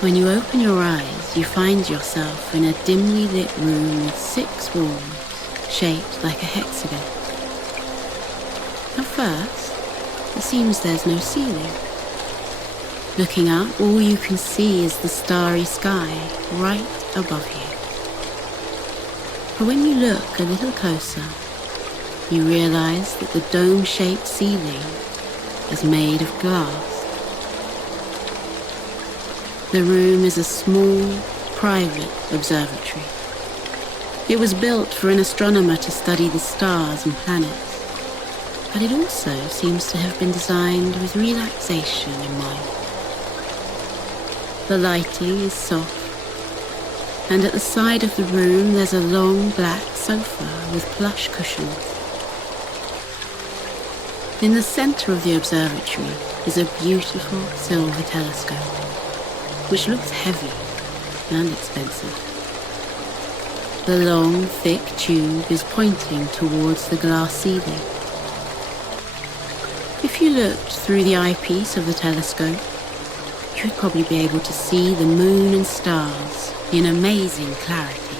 When you open your eyes, you find yourself in a dimly lit room with 6 walls, shaped like a hexagon. At first, it seems there's no ceiling. Looking up, all you can see is the starry sky right above you. But when you look a little closer, you realize that the dome-shaped ceiling is made of glass. The room is a small, private observatory. It was built for an astronomer to study the stars and planets, but it also seems to have been designed with relaxation in mind. The lighting is soft, and at the side of the room there's a long black sofa with plush cushions. In the center of the observatory is a beautiful silver telescope, which looks heavy and expensive. The long, thick tube is pointing towards the glass ceiling. If you looked through the eyepiece of the telescope, you'd probably be able to see the moon and stars in amazing clarity.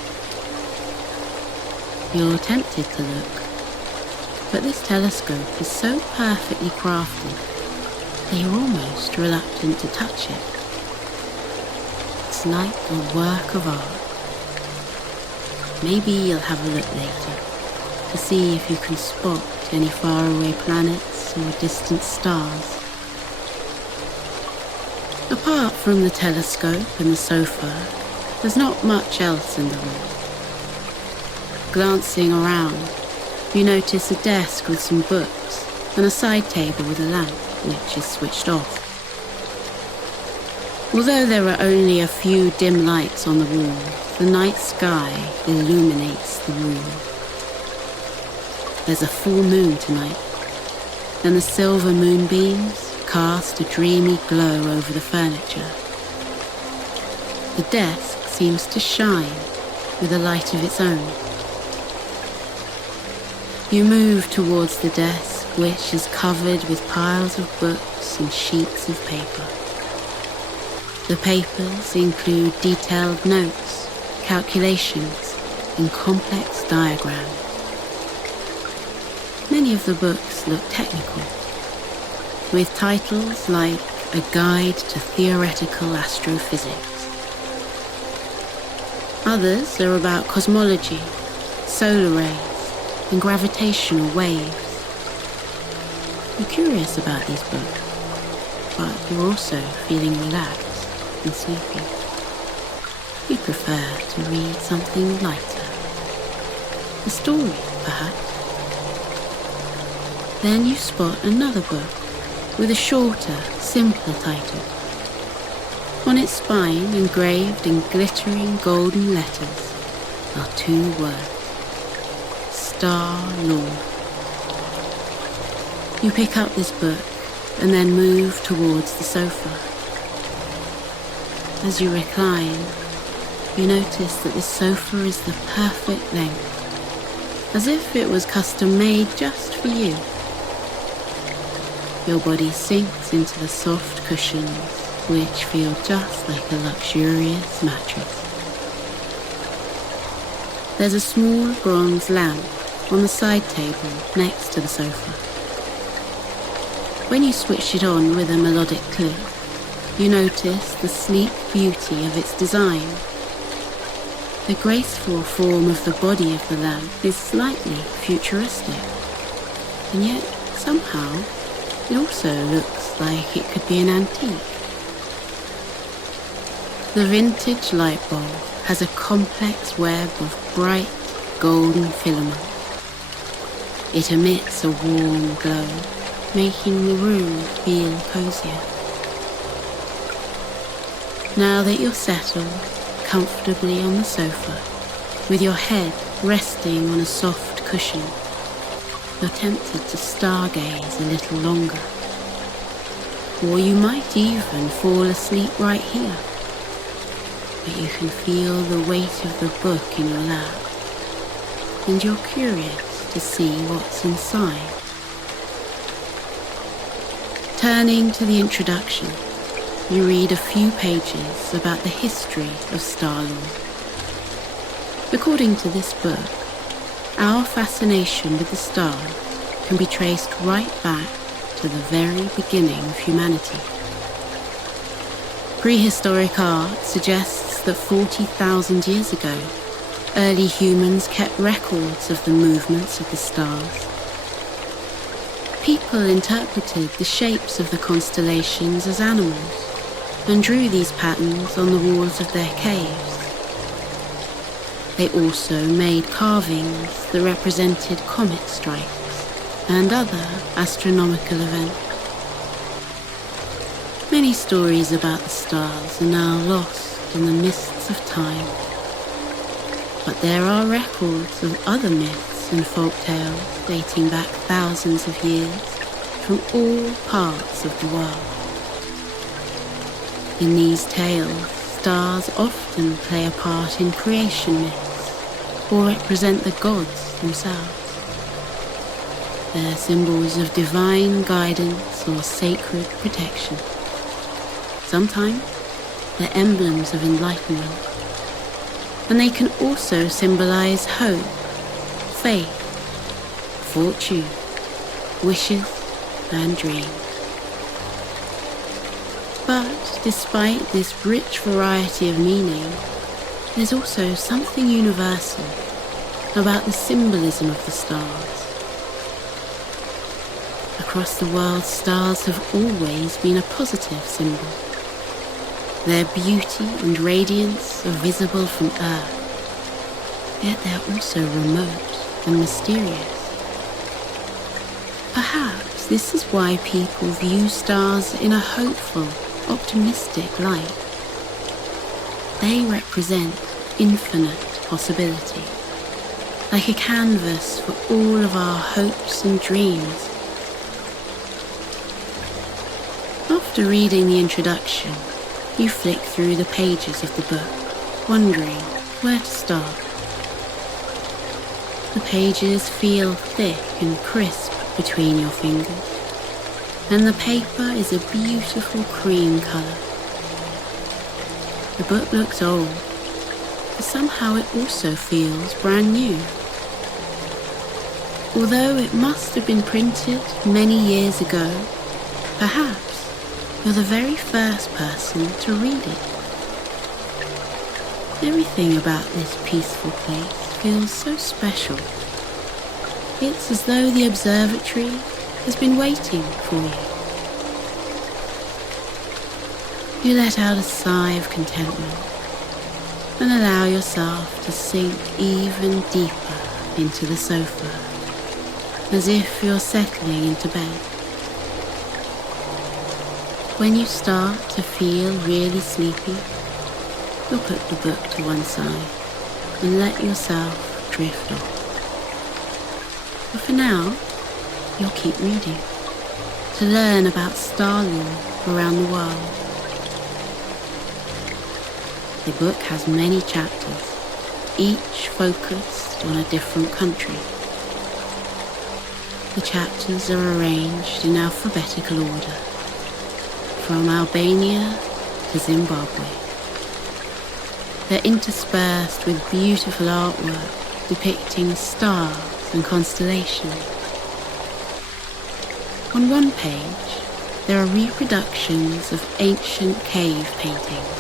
You're tempted to look, but this telescope is so perfectly crafted that you're almost reluctant to touch it. It's like a work of art. Maybe you'll have a look later to see if you can spot any faraway planets or distant stars. Apart from the telescope and the sofa, there's not much else in the room. Glancing around, you notice a desk with some books and a side table with a lamp, which is switched off. Although there are only a few dim lights on the wall, the night sky illuminates the room. There's a full moon tonight, and the silver moonbeams cast a dreamy glow over the furniture. The desk seems to shine with a light of its own. You move towards the desk, which is covered with piles of books and sheets of paper. The papers include detailed notes, calculations, and complex diagrams. Many of the books look technical, with titles like A Guide to Theoretical Astrophysics. Others are about cosmology, solar rays, and gravitational waves. You're curious about these books, but you're also feeling relaxed and sleepy. You prefer to read something lighter. A story, perhaps. Then you spot another book with a shorter, simpler title. On its spine, engraved in glittering golden letters, are 2 words: Star-Lord. You pick up this book and then move towards the sofa. As you recline, you notice that the sofa is the perfect length, as if it was custom-made just for you. Your body sinks into the soft cushions, which feel just like a luxurious mattress. There's a small bronze lamp on the side table next to the sofa. When you switch it on with a melodic click, you notice the sleek beauty of its design. The graceful form of the body of the lamp is slightly futuristic, and yet somehow it also looks like it could be an antique. The vintage light bulb has a complex web of bright golden filament. It emits a warm glow, making the room feel cozier. Now that you're settled comfortably on the sofa, with your head resting on a soft cushion, you're tempted to stargaze a little longer. Or you might even fall asleep right here. But you can feel the weight of the book in your lap, and you're curious to see what's inside. Turning to the introduction, you read a few pages about the history of Star-Lord. According to this book, our fascination with the stars can be traced right back to the very beginning of humanity. Prehistoric art suggests that 40,000 years ago, early humans kept records of the movements of the stars. People interpreted the shapes of the constellations as animals and drew these patterns on the walls of their caves. They also made carvings that represented comet strikes and other astronomical events. Many stories about the stars are now lost in the mists of time, but there are records of other myths and folk tales dating back thousands of years from all parts of the world. In these tales, stars often play a part in creation myths or represent the gods themselves. They're symbols of divine guidance or sacred protection. Sometimes they're emblems of enlightenment, and they can also symbolize hope, faith, fortune, wishes, and dreams. But despite this rich variety of meaning, there's also something universal about the symbolism of the stars. Across the world, stars have always been a positive symbol. Their beauty and radiance are visible from Earth, yet they're also remote and mysterious. Perhaps this is why people view stars in a hopeful, optimistic light. They represent infinite possibility, like a canvas for all of our hopes and dreams. After reading the introduction, you flick through the pages of the book, wondering where to start. The pages feel thick and crisp between your fingers, and the paper is a beautiful cream color. The book looks old, but somehow it also feels brand new. Although it must have been printed many years ago, perhaps you're the very first person to read it. Everything about this peaceful place feels so special. It's as though the observatory has been waiting for you. You let out a sigh of contentment and allow yourself to sink even deeper into the sofa, as if you're settling into bed. When you start to feel really sleepy, you'll put the book to one side and let yourself drift off. But for now, you'll keep reading to learn about Star-Lord around the world. The book has many chapters, each focused on a different country. The chapters are arranged in alphabetical order, from Albania to Zimbabwe. They're interspersed with beautiful artwork depicting stars and constellations. On one page, there are reproductions of ancient cave paintings.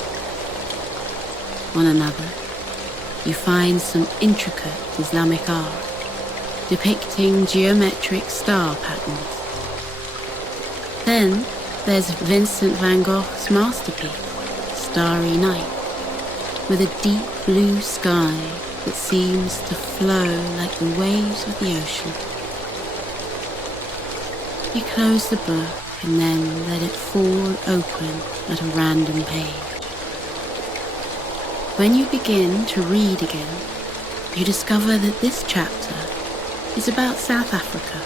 On another, you find some intricate Islamic art depicting geometric star patterns. Then there's Vincent van Gogh's masterpiece, Starry Night, with a deep blue sky that seems to flow like the waves of the ocean. You close the book and then let it fall open at a random page. When you begin to read again, you discover that this chapter is about South Africa,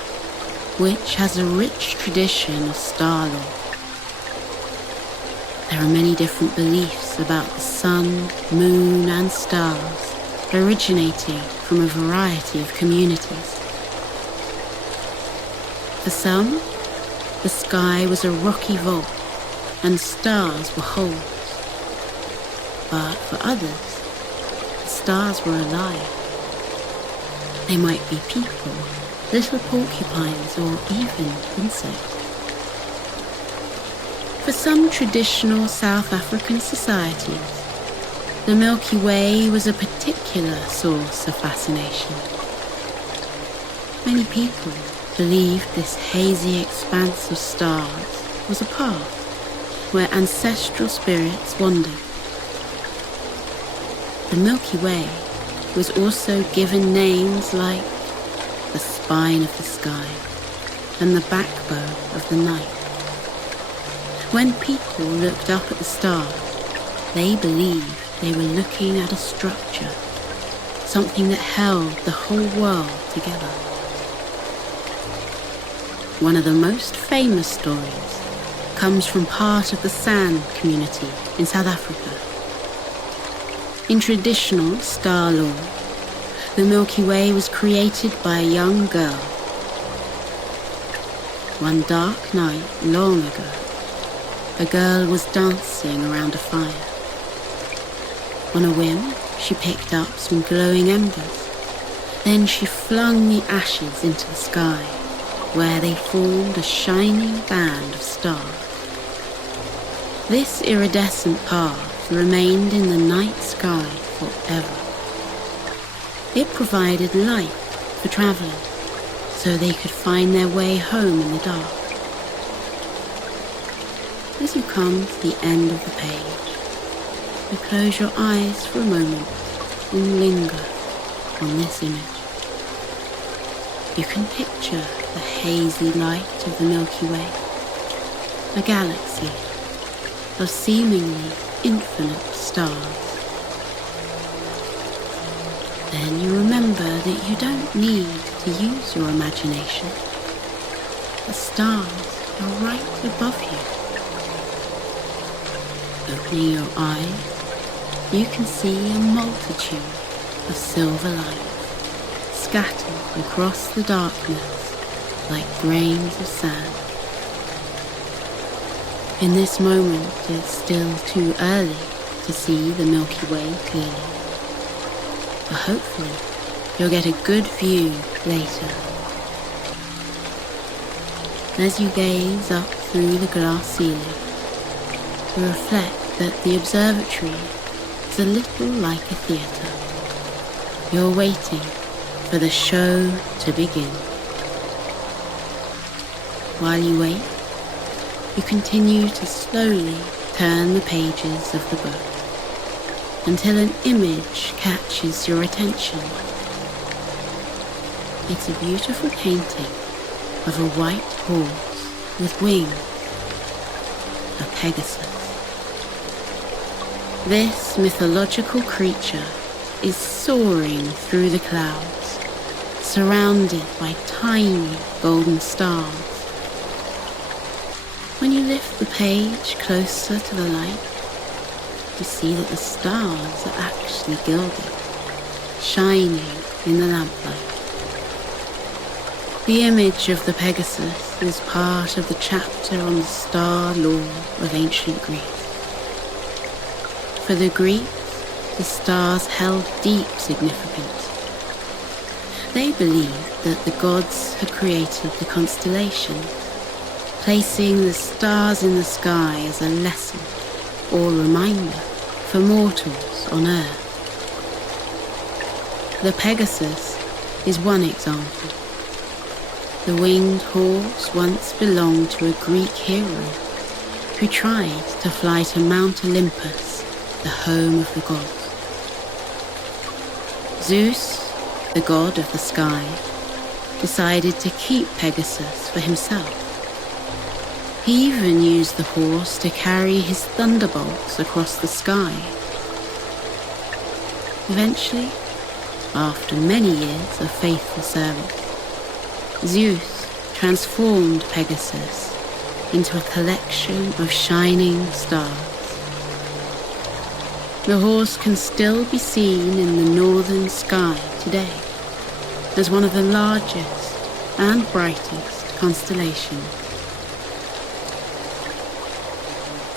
which has a rich tradition of Star-Lord. There are many different beliefs about the sun, moon, and stars, originating from a variety of communities. For some, the sky was a rocky vault, and stars were holes. But for others, the stars were alive. They might be people, little porcupines, or even insects. For some traditional South African societies, the Milky Way was a particular source of fascination. Many people believed this hazy expanse of stars was a path where ancestral spirits wandered. The Milky Way was also given names like the spine of the sky and the backbone of the night. When people looked up at the stars, they believed they were looking at a structure, something that held the whole world together. One of the most famous stories comes from part of the San community in South Africa. In traditional star lore, the Milky Way was created by a young girl. One dark night long ago, a girl was dancing around a fire. On a whim, she picked up some glowing embers. Then she flung the ashes into the sky, where they formed a shining band of stars. This iridescent path remained in the night sky forever. It provided light for travelers, so they could find their way home in the dark. As you come to the end of the page, you close your eyes for a moment and linger on this image. You can picture the hazy light of the Milky Way, a galaxy of seemingly infinite stars. Then you remember that you don't need to use your imagination. The stars are right above you. Opening your eyes, you can see a multitude of silver lights scattered across the darkness like grains of sand. In this moment, it's still too early to see the Milky Way clearly, but hopefully you'll get a good view later. As you gaze up through the glass ceiling, you reflect that the observatory is a little like a theatre. You're waiting for the show to begin. While you wait, you continue to slowly turn the pages of the book until an image catches your attention. It's a beautiful painting of a white horse with wings, a Pegasus. This mythological creature is soaring through the clouds, surrounded by tiny golden stars. When you lift the page closer to the light, you see that the stars are actually gilded, shining in the lamplight. The image of the Pegasus is part of the chapter on the star lore of ancient Greece. For the Greeks, the stars held deep significance. They believed that the gods had created the constellations, placing the stars in the sky as a lesson or reminder for mortals on Earth. The Pegasus is one example. The winged horse once belonged to a Greek hero who tried to fly to Mount Olympus, the home of the gods. Zeus, the god of the sky, decided to keep Pegasus for himself. He even used the horse to carry his thunderbolts across the sky. Eventually, after many years of faithful service, Zeus transformed Pegasus into a collection of shining stars. The horse can still be seen in the northern sky today as one of the largest and brightest constellations.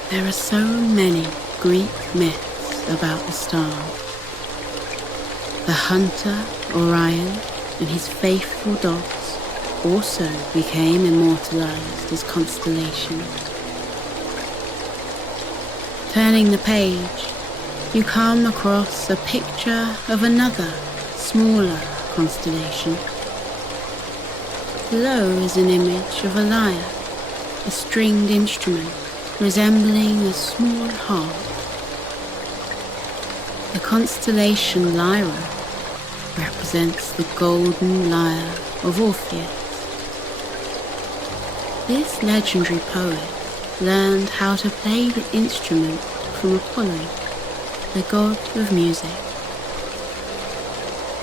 There are so many Greek myths about the stars. The hunter, Orion, and his faithful dogs also became immortalized as constellations. Turning the page, you come across a picture of another, smaller constellation. Below is an image of a lyre, a stringed instrument resembling a small harp. The constellation Lyra represents the golden lyre of Orpheus. This legendary poet learned how to play the instrument from Apollo, the god of music.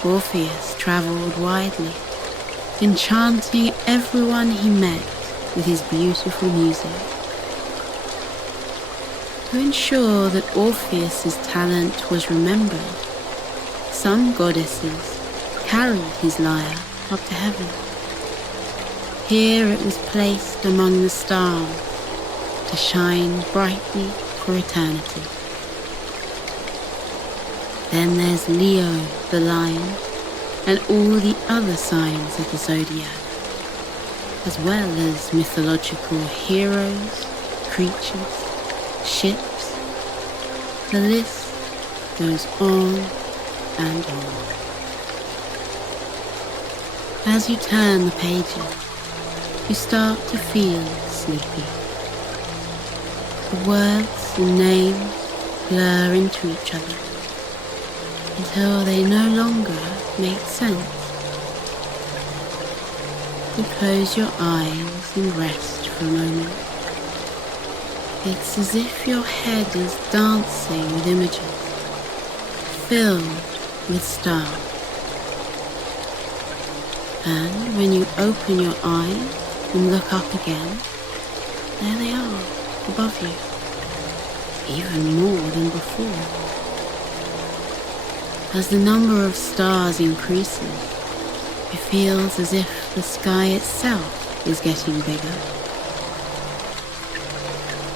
Orpheus travelled widely, enchanting everyone he met with his beautiful music. To ensure that Orpheus's talent was remembered, some goddesses carried his lyre up to heaven. Here it was placed among the stars to shine brightly for eternity. Then there's Leo the lion and all the other signs of the zodiac, as well as mythological heroes, creatures, ships. The list goes on and on. As you turn the pages, you start to feel sleepy. The words and names blur into each other until they no longer make sense. You close your eyes and rest for a moment. It's as if your head is dancing with images, filled with stars. And when you open your eyes and look up again, there they are, above you, even more than before. As the number of stars increases, it feels as if the sky itself is getting bigger.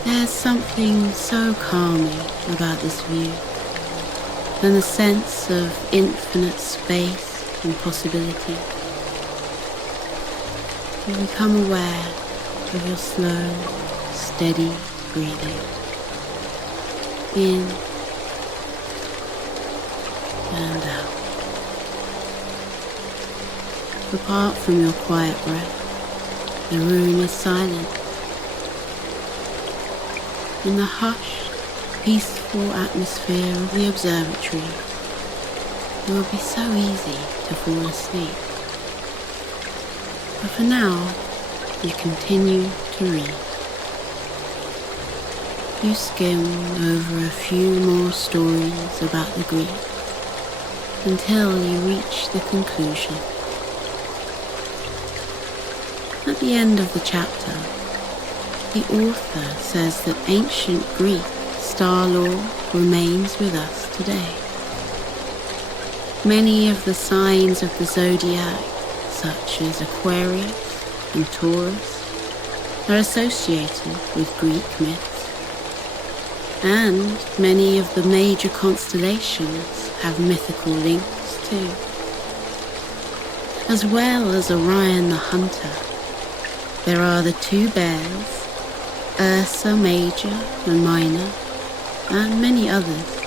There's something so calming about this view, and the sense of infinite space and possibility. You become aware of your slow, steady breathing. In and out. Apart from your quiet breath, the room is silent. In the hushed, peaceful atmosphere of the observatory, it will be so easy to fall asleep. But for now, you continue to read. You skim over a few more stories about the Greeks until you reach the conclusion. At the end of the chapter, the author says that ancient Greek star lore remains with us today. Many of the signs of the zodiac, such as Aquarius and Taurus, are associated with Greek myths. And many of the major constellations have mythical links too. As well as Orion the Hunter, there are the two bears, Ursa Major and Minor, and many others.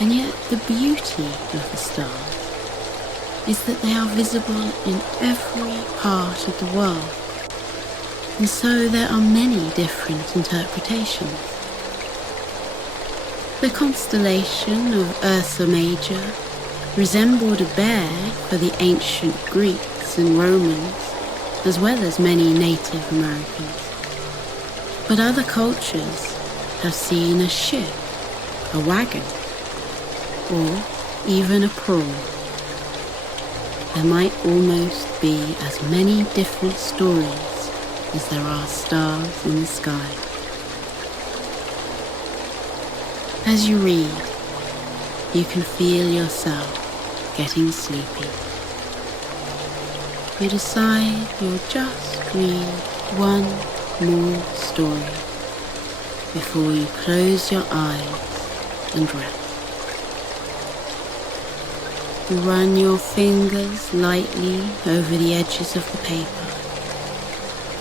And yet the beauty of the stars is that they are visible in every part of the world, and so there are many different interpretations. The constellation of Ursa Major resembled a bear for the ancient Greeks and Romans, as well as many Native Americans. But other cultures have seen a ship, a wagon, or even a prawn. There might almost be as many different stories as there are stars in the sky. As you read, you can feel yourself getting sleepy. You decide you'll just read one more story before you close your eyes and rest. You run your fingers lightly over the edges of the paper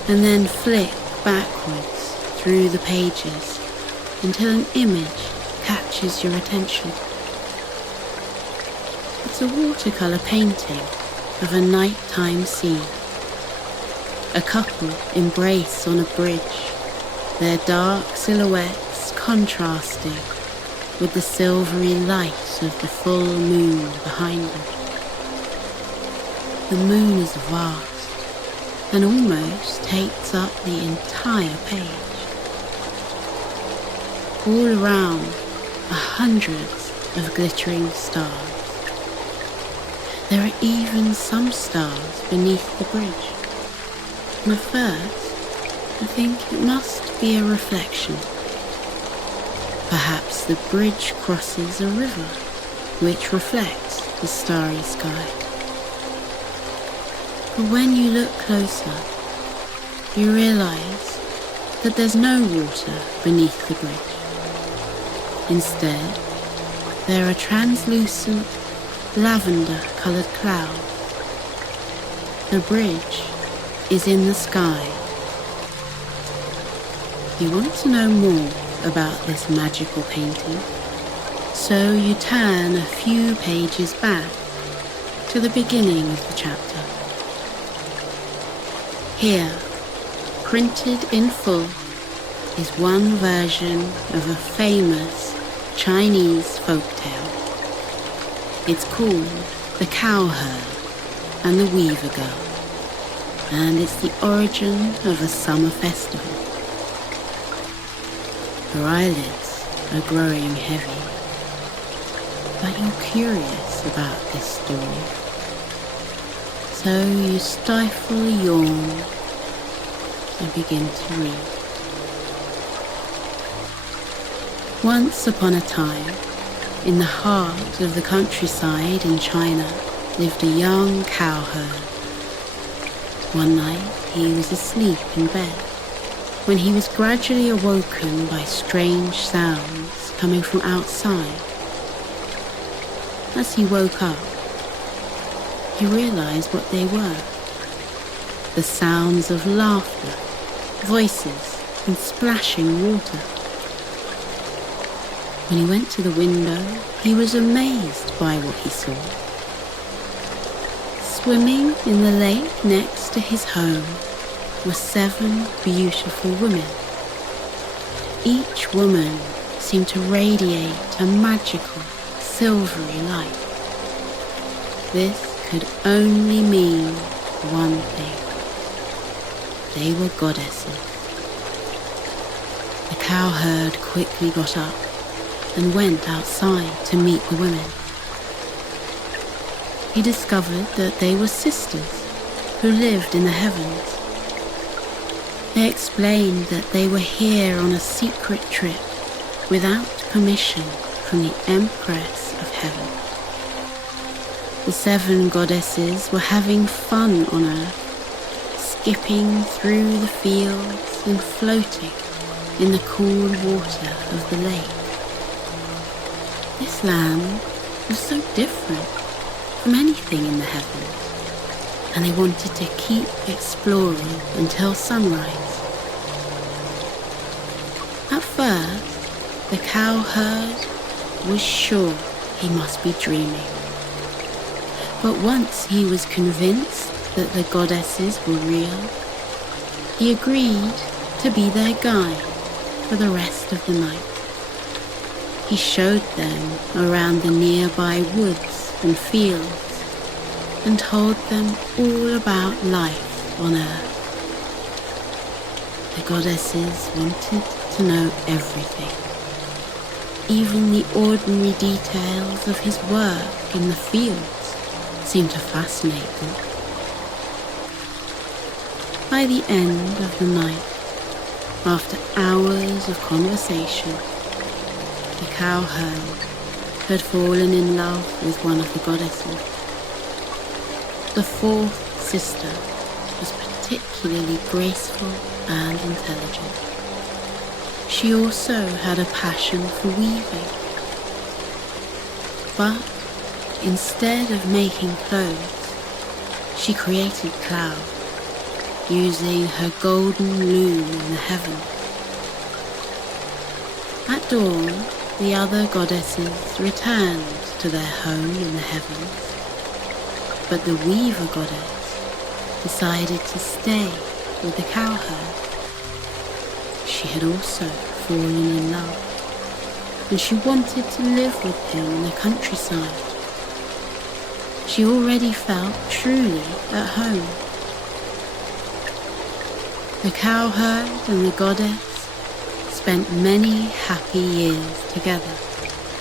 and then flick backwards through the pages until an image catches your attention. It's a watercolor painting of a nighttime scene. A couple embrace on a bridge, their dark silhouettes contrasting with the silvery light of the full moon behind them. The moon is vast and almost takes up the entire page. All around are hundreds of glittering stars. There are even some stars beneath the bridge. And at first, I think it must be a reflection. Perhaps the bridge crosses a river, which reflects the starry sky. But when you look closer, you realize that there's no water beneath the bridge. Instead, there are translucent, lavender-colored clouds. The bridge is in the sky. You want to know more about this magical painting, so you turn a few pages back to the beginning of the chapter. Here, printed in full, is one version of a famous Chinese folktale. It's called The Cowherd and the Weaver Girl, and it's the origin of a summer festival. Your eyelids are growing heavy, but you're curious about this story. So you stifle a yawn and begin to read. Once upon a time, in the heart of the countryside in China, lived a young cowherd. One night he was asleep in bed when he was gradually awoken by strange sounds coming from outside. As he woke up, he realized what they were. The sounds of laughter, voices, and splashing water. When he went to the window, he was amazed by what he saw. Swimming in the lake next to his home were 7 beautiful women. Each woman seemed to radiate a magical, silvery light. This could only mean one thing. They were goddesses. The cowherd quickly got up and went outside to meet the women. He discovered that they were sisters who lived in the heavens. They explained that they were here on a secret trip without permission from the Empress of Heaven. The 7 goddesses were having fun on Earth, skipping through the fields and floating in the cool water of the lake. This land was so different from anything in the heavens, and they wanted to keep exploring until sunrise. At first, the cowherd was sure he must be dreaming. But once he was convinced that the goddesses were real, he agreed to be their guide for the rest of the night. He showed them around the nearby woods and fields and told them all about life on Earth. The goddesses wanted to know everything, even the ordinary details of his work in the fields seemed to fascinate them. By the end of the night, after hours of conversation, the cowherd had fallen in love with one of the goddesses. The 4th sister was particularly graceful and intelligent. She also had a passion for weaving. But instead of making clothes, she created clouds, using her golden loom in the heavens. At dawn, the other goddesses returned to their home in the heavens, but the weaver goddess decided to stay with the cowherd. She had also fallen in love, and she wanted to live with him in the countryside. She already felt truly at home. The cowherd and the goddess spent many happy years together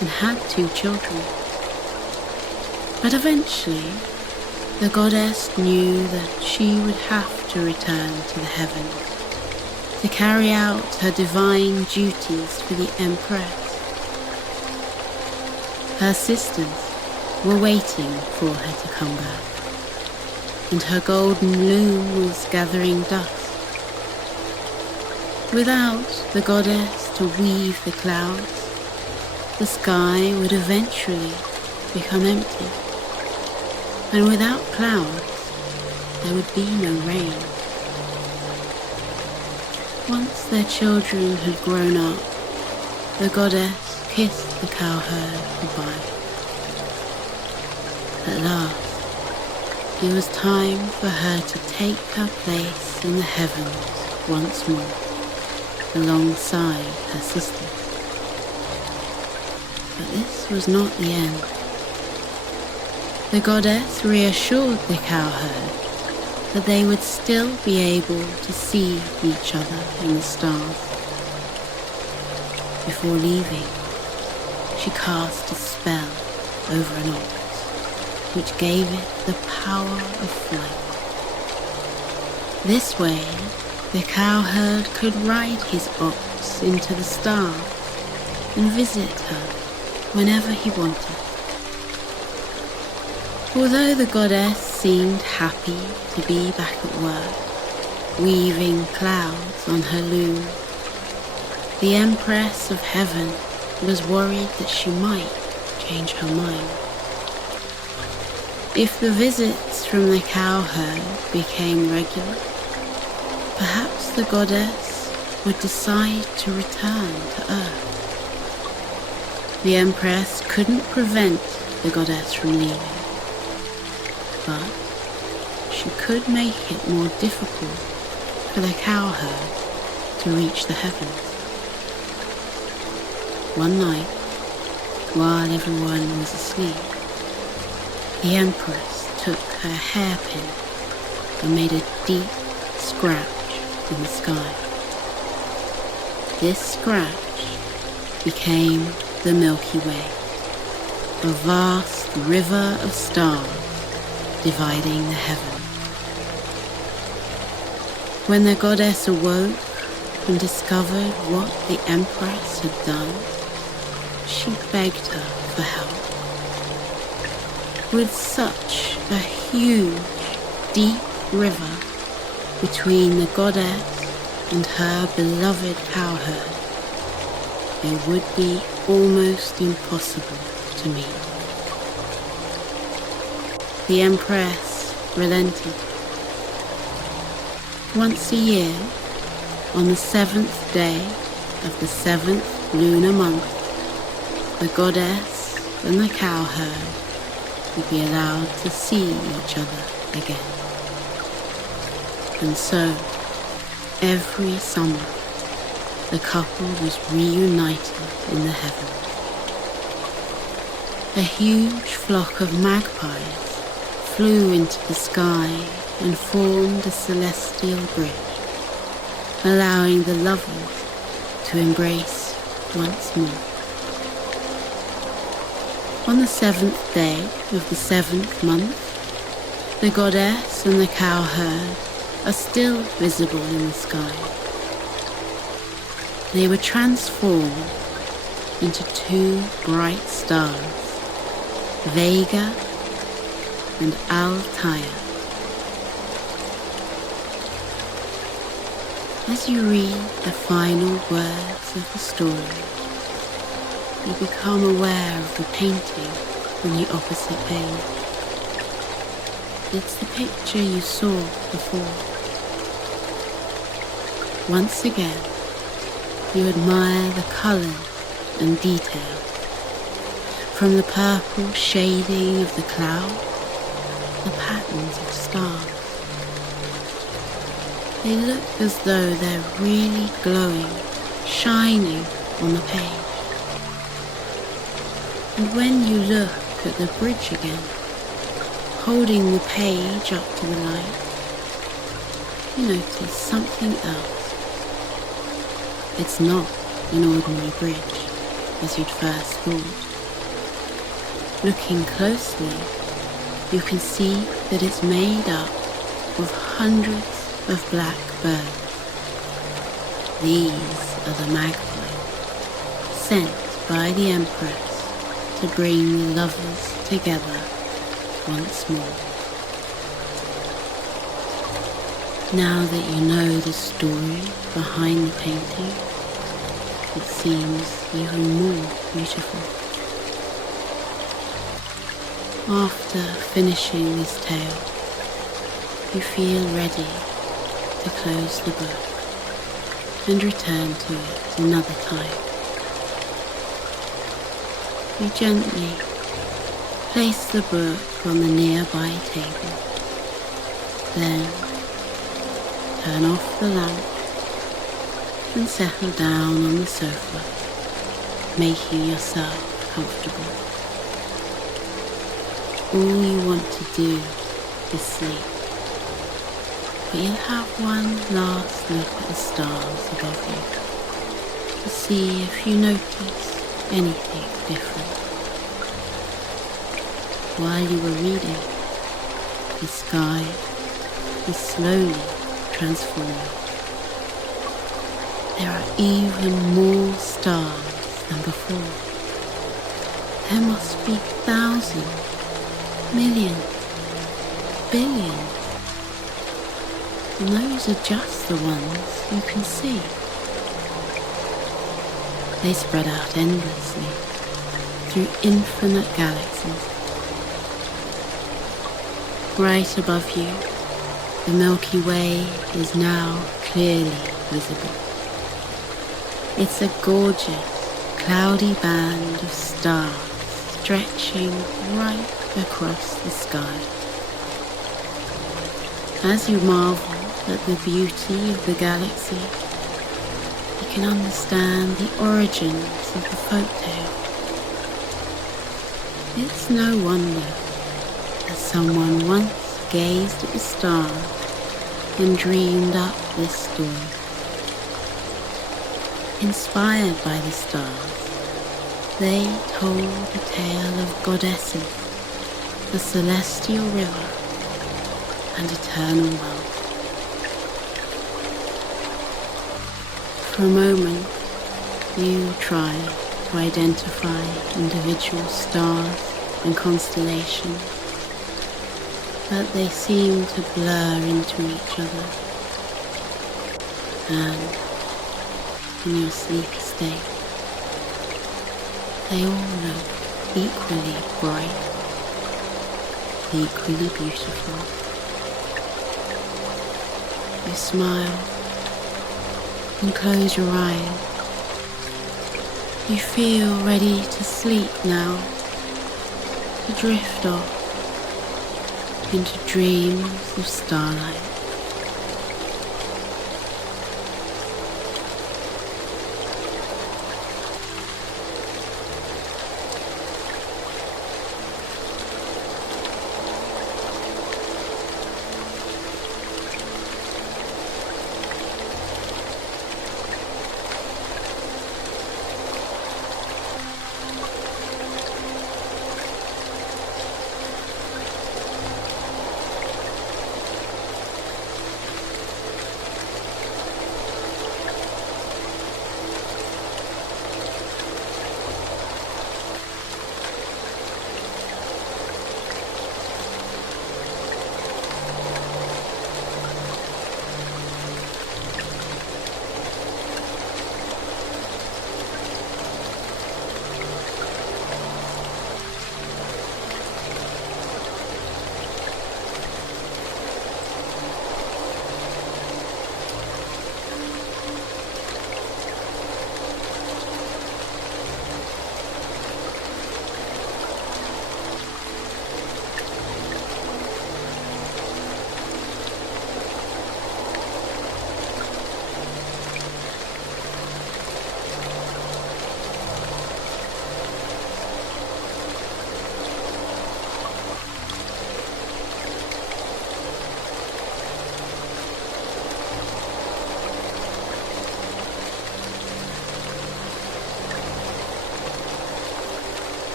and had 2 children. But eventually, the goddess knew that she would have to return to the heavens to carry out her divine duties for the Empress. Her sisters were waiting for her to come back, and her golden loom was gathering dust. Without the goddess to weave the clouds, the sky would eventually become empty. And without clouds, there would be no rain. Once their children had grown up, the goddess kissed the cowherd goodbye. At last, it was time for her to take her place in the heavens once more, alongside her sisters. But this was not the end. The goddess reassured the cowherd that they would still be able to see each other in the stars. Before leaving, she cast a spell over an ox, which gave it the power of flight. This way, the cowherd could ride his ox into the stars and visit her whenever he wanted. Although the goddess seemed happy to be back at work, weaving clouds on her loom, the Empress of Heaven was worried that she might change her mind. If the visits from the cowherd became regular, perhaps the goddess would decide to return to Earth. The Empress couldn't prevent the goddess from leaving, but she could make it more difficult for the cowherd to reach the heavens. One night, while everyone was asleep, the Empress took her hairpin and made a deep scratch in the sky. This scratch became the Milky Way, a vast river of stars dividing the heavens. When the goddess awoke and discovered what the Empress had done, she begged her for help. With such a huge, deep river between the goddess and her beloved cowherd, it would be almost impossible to meet. The Empress relented. Once a year, on the 7th day of the 7th lunar month, the goddess and the cowherd would be allowed to see each other again. And so, every summer, the couple was reunited in the heavens. A huge flock of magpies flew into the sky and formed a celestial bridge, allowing the lovers to embrace once more. On the 7th day of the 7th month, the goddess and the cowherd are still visible in the sky. They were transformed into 2 bright stars, Vega and Altair. As you read the final words of the story, you become aware of the painting on the opposite page. It's the picture you saw before. Once again, you admire the colours and detail, from the purple shading of the cloud, the patterns of stars. They look as though they're really glowing, shining on the page. And when you look at the bridge again, holding the page up to the light, you notice something else. It's not an ordinary bridge, as you'd first thought. Looking closely, you can see that it's made up of hundreds of black birds. These are the magpies, sent by the Empress to bring the lovers together once more. Now that you know the story behind the painting, it seems even more beautiful. After finishing this tale, you feel ready to close the book and return to it another time. You gently place the book on the nearby table, then turn off the lamp and settle down on the sofa, making yourself comfortable. All you want to do is sleep, but you'll have one last look at the stars above you to see if you notice anything different. While you were reading, the sky is slowly transforming. There are even more stars than before. There must be thousands, millions, billions. And those are just the ones you can see. They spread out endlessly through infinite galaxies. Right above you, the Milky Way is now clearly visible. It's a gorgeous, cloudy band of stars stretching right across the sky. As you marvel at the beauty of the galaxy, you can understand the origins of the folktale. It's no wonder that someone once gazed at the stars and dreamed up this story. Inspired by the stars, they told the tale of goddesses, the celestial river, and eternal love. For a moment, you try to identify individual stars and constellations, but they seem to blur into each other, and in your sleepy state, they all look equally bright, equally beautiful. You smile and close your eyes. You feel ready to sleep now, to drift off into dreams of starlight.